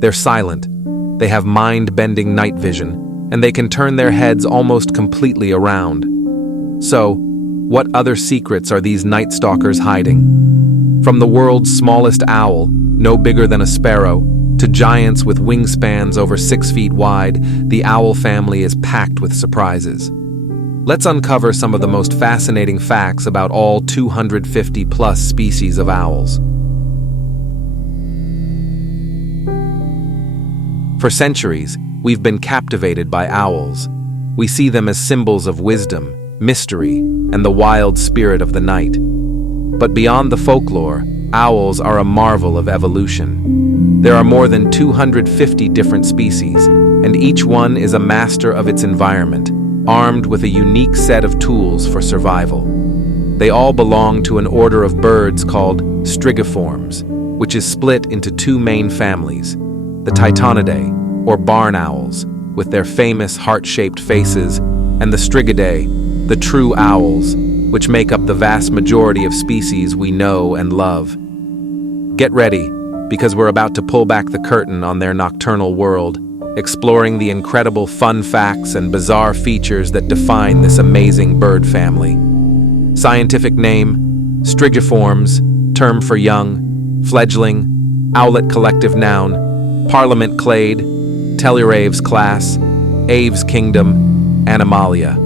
They're silent. They have mind-bending night vision, and they can turn their heads almost completely around. So, what other secrets are these night stalkers hiding? From the world's smallest owl, no bigger than a sparrow, to giants with wingspans over 6 feet wide, the owl family is packed with surprises. Let's uncover some of the most fascinating facts about all 250-plus species of owls. For centuries, we've been captivated by owls. We see them as symbols of wisdom, mystery, and the wild spirit of the night. But beyond the folklore, owls are a marvel of evolution. There are more than 250 different species, and each one is a master of its environment, armed with a unique set of tools for survival. They all belong to an order of birds called strigiforms, which is split into two main families: the Titanidae, or barn owls, with their famous heart-shaped faces, and the Strigidae, the true owls, which make up the vast majority of species we know and love. Get ready, because we're about to pull back the curtain on their nocturnal world, exploring the incredible fun facts and bizarre features that define this amazing bird family. Scientific name: Strigiforms, term for young, fledgling, owlet collective noun, Parliament clade, Telluraves class, Aves kingdom, Animalia.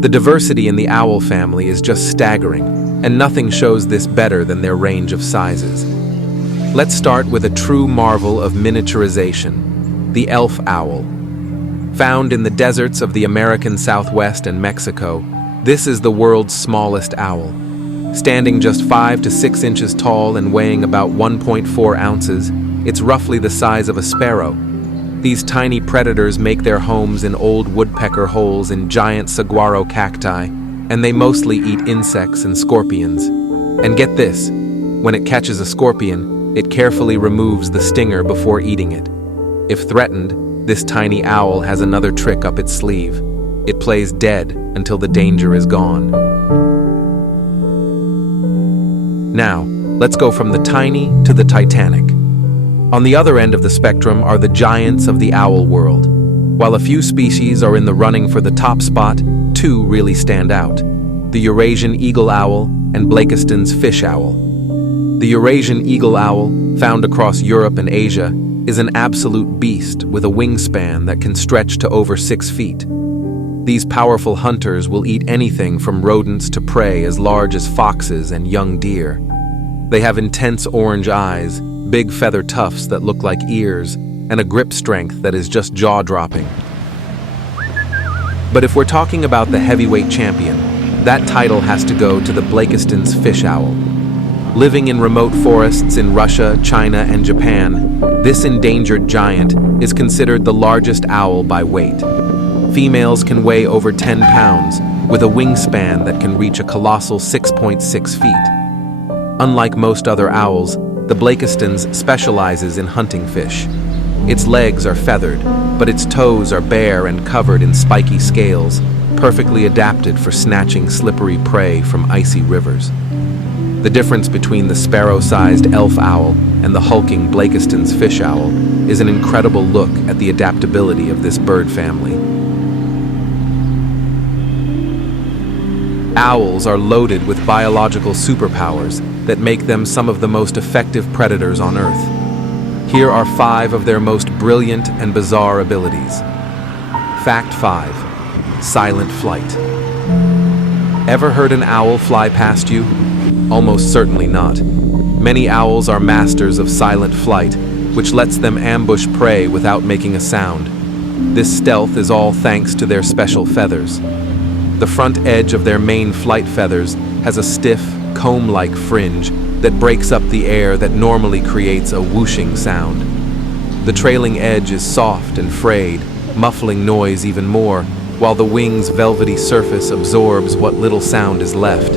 The diversity in the owl family is just staggering, and nothing shows this better than their range of sizes. Let's start with a true marvel of miniaturization, the elf owl. Found in the deserts of the American Southwest and Mexico, this is the world's smallest owl. Standing just 5 to 6 inches tall and weighing about 1.4 ounces, it's roughly the size of a sparrow. These tiny predators make their homes in old woodpecker holes in giant saguaro cacti, and they mostly eat insects and scorpions. And get this, when it catches a scorpion, it carefully removes the stinger before eating it. If threatened, this tiny owl has another trick up its sleeve. It plays dead until the danger is gone. Now, let's go from the tiny to the titanic. On the other end of the spectrum are the giants of the owl world. While a few species are in the running for the top spot, two really stand out: the Eurasian eagle owl and Blakiston's fish owl. The Eurasian eagle owl, found across Europe and Asia, is an absolute beast with a wingspan that can stretch to over 6 feet. These powerful hunters will eat anything from rodents to prey as large as foxes and young deer. They have intense orange eyes, big feather tufts that look like ears, and a grip strength that is just jaw-dropping. But if we're talking about the heavyweight champion, that title has to go to the Blakiston's fish owl. Living in remote forests in Russia, China, and Japan, this endangered giant is considered the largest owl by weight. Females can weigh over 10 pounds, with a wingspan that can reach a colossal 6.6 feet. Unlike most other owls, the Blakiston's specializes in hunting fish. Its legs are feathered, but its toes are bare and covered in spiky scales, perfectly adapted for snatching slippery prey from icy rivers. The difference between the sparrow-sized elf owl and the hulking Blakiston's fish owl is an incredible look at the adaptability of this bird family. Owls are loaded with biological superpowers that make them some of the most effective predators on Earth. Here are 5 of their most brilliant and bizarre abilities. Fact 5. Silent flight. Ever heard an owl fly past you? Almost certainly not. Many owls are masters of silent flight, which lets them ambush prey without making a sound. This stealth is all thanks to their special feathers. The front edge of their main flight feathers has a stiff, comb-like fringe that breaks up the air that normally creates a whooshing sound. The trailing edge is soft and frayed, muffling noise even more, while the wing's velvety surface absorbs what little sound is left.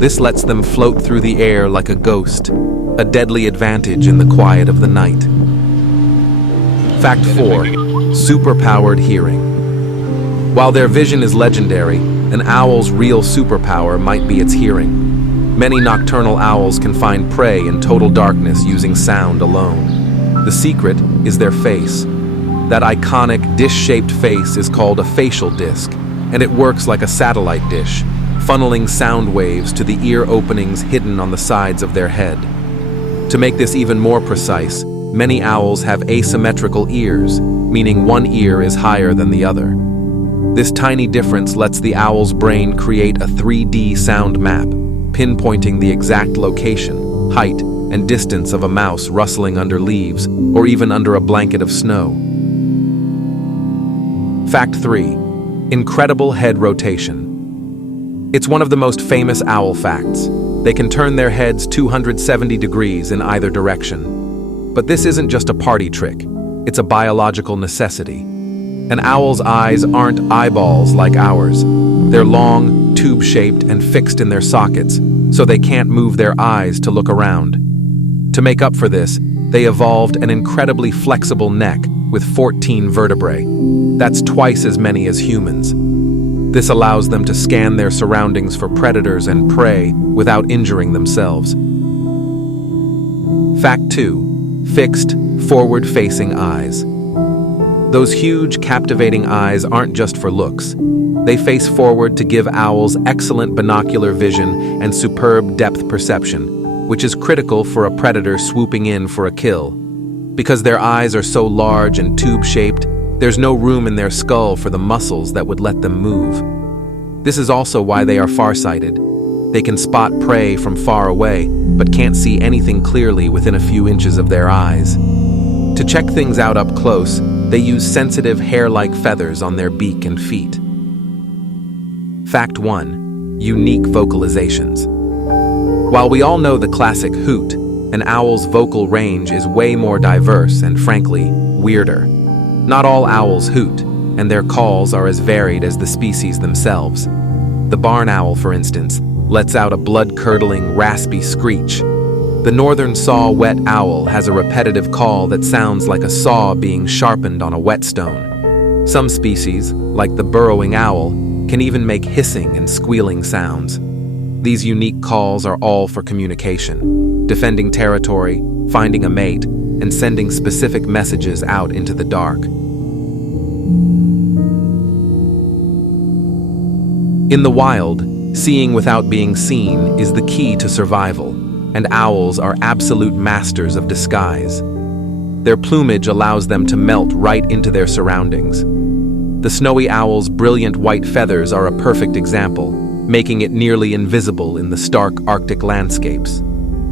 This lets them float through the air like a ghost, a deadly advantage in the quiet of the night. Fact 4. Superpowered hearing. While their vision is legendary, an owl's real superpower might be its hearing. Many nocturnal owls can find prey in total darkness using sound alone. The secret is their face. That iconic dish-shaped face is called a facial disc, and it works like a satellite dish, funneling sound waves to the ear openings hidden on the sides of their head. To make this even more precise, many owls have asymmetrical ears, meaning one ear is higher than the other. This tiny difference lets the owl's brain create a 3D sound map, pinpointing the exact location, height, and distance of a mouse rustling under leaves or even under a blanket of snow. Fact 3. Incredible head rotation. It's one of the most famous owl facts. They can turn their heads 270 degrees in either direction. But this isn't just a party trick. It's a biological necessity. An owl's eyes aren't eyeballs like ours. They're long, tube-shaped, and fixed in their sockets, so they can't move their eyes to look around. To make up for this, they evolved an incredibly flexible neck with 14 vertebrae. That's twice as many as humans. This allows them to scan their surroundings for predators and prey without injuring themselves. Fact 2. Fixed, forward-facing eyes. Those huge, captivating eyes aren't just for looks. They face forward to give owls excellent binocular vision and superb depth perception, which is critical for a predator swooping in for a kill. Because their eyes are so large and tube-shaped, there's no room in their skull for the muscles that would let them move. This is also why they are farsighted. They can spot prey from far away, but can't see anything clearly within a few inches of their eyes. To check things out up close, they use sensitive hair-like feathers on their beak and feet. Fact 1. Unique vocalizations. While we all know the classic hoot, an owl's vocal range is way more diverse and, frankly, weirder. Not all owls hoot, and their calls are as varied as the species themselves. The barn owl, for instance, lets out a blood-curdling, raspy screech. The northern saw-whet owl has a repetitive call that sounds like a saw being sharpened on a whetstone. Some species, like the burrowing owl, can even make hissing and squealing sounds. These unique calls are all for communication, defending territory, finding a mate, and sending specific messages out into the dark. In the wild, seeing without being seen is the key to survival, and owls are absolute masters of disguise. Their plumage allows them to melt right into their surroundings. The snowy owl's brilliant white feathers are a perfect example, making it nearly invisible in the stark Arctic landscapes.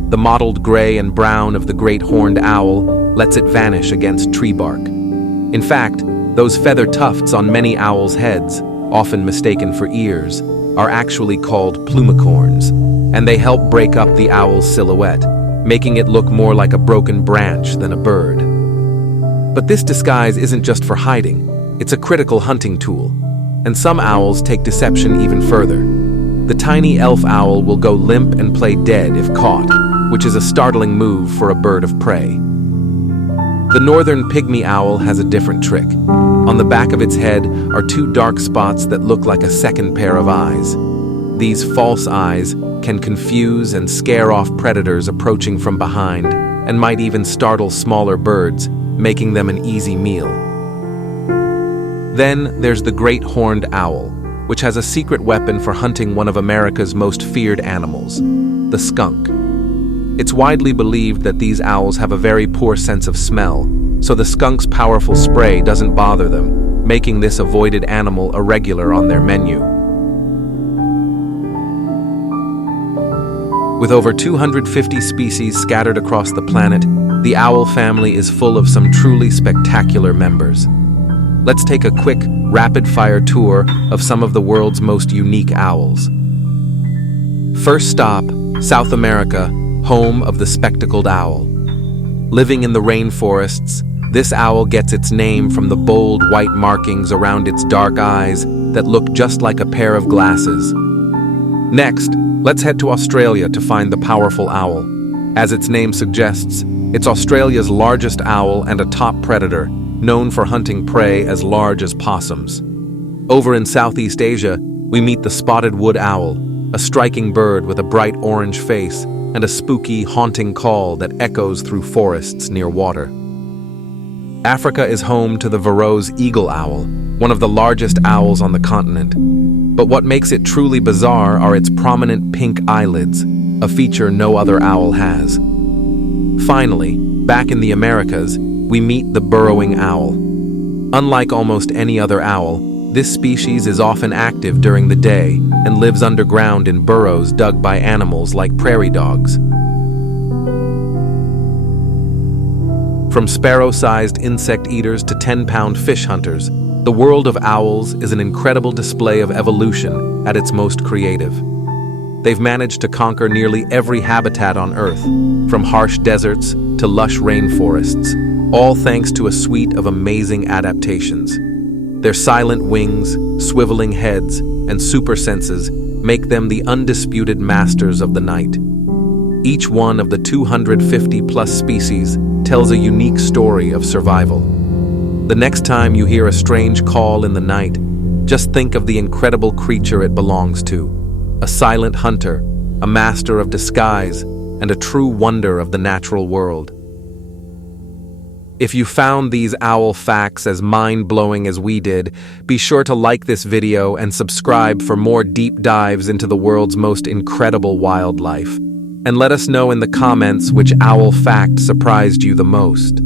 The mottled gray and brown of the great horned owl lets it vanish against tree bark. In fact, those feather tufts on many owls' heads, often mistaken for ears, are actually called plumicorns, and they help break up the owl's silhouette, making it look more like a broken branch than a bird. But this disguise isn't just for hiding, it's a critical hunting tool, and some owls take deception even further. The tiny elf owl will go limp and play dead if caught, which is a startling move for a bird of prey. The northern pygmy owl has a different trick. On the back of its head are two dark spots that look like a second pair of eyes. These false eyes can confuse and scare off predators approaching from behind, and might even startle smaller birds, making them an easy meal. Then there's the great horned owl, which has a secret weapon for hunting one of America's most feared animals, the skunk. It's widely believed that these owls have a very poor sense of smell, so the skunk's powerful spray doesn't bother them, making this avoided animal a regular on their menu. With over 250 species scattered across the planet, the owl family is full of some truly spectacular members. Let's take a quick, rapid-fire tour of some of the world's most unique owls. First stop, South America, home of the spectacled owl. Living in the rainforests, this owl gets its name from the bold white markings around its dark eyes that look just like a pair of glasses. Next, let's head to Australia to find the powerful owl. As its name suggests, it's Australia's largest owl and a top predator, known for hunting prey as large as possums. Over in Southeast Asia, we meet the spotted wood owl, a striking bird with a bright orange face and a spooky, haunting call that echoes through forests near water. Africa is home to the Varro's eagle owl, one of the largest owls on the continent. But what makes it truly bizarre are its prominent pink eyelids, a feature no other owl has. Finally, back in the Americas, we meet the burrowing owl. Unlike almost any other owl, this species is often active during the day and lives underground in burrows dug by animals like prairie dogs. From sparrow-sized insect eaters to 10-pound fish hunters, the world of owls is an incredible display of evolution at its most creative. They've managed to conquer nearly every habitat on Earth, from harsh deserts to lush rainforests, all thanks to a suite of amazing adaptations. Their silent wings, swiveling heads, and super senses make them the undisputed masters of the night. Each one of the 250-plus species tells a unique story of survival. The next time you hear a strange call in the night, just think of the incredible creature it belongs to: a silent hunter, a master of disguise, and a true wonder of the natural world. If you found these owl facts as mind-blowing as we did, be sure to like this video and subscribe for more deep dives into the world's most incredible wildlife. And let us know in the comments which owl fact surprised you the most.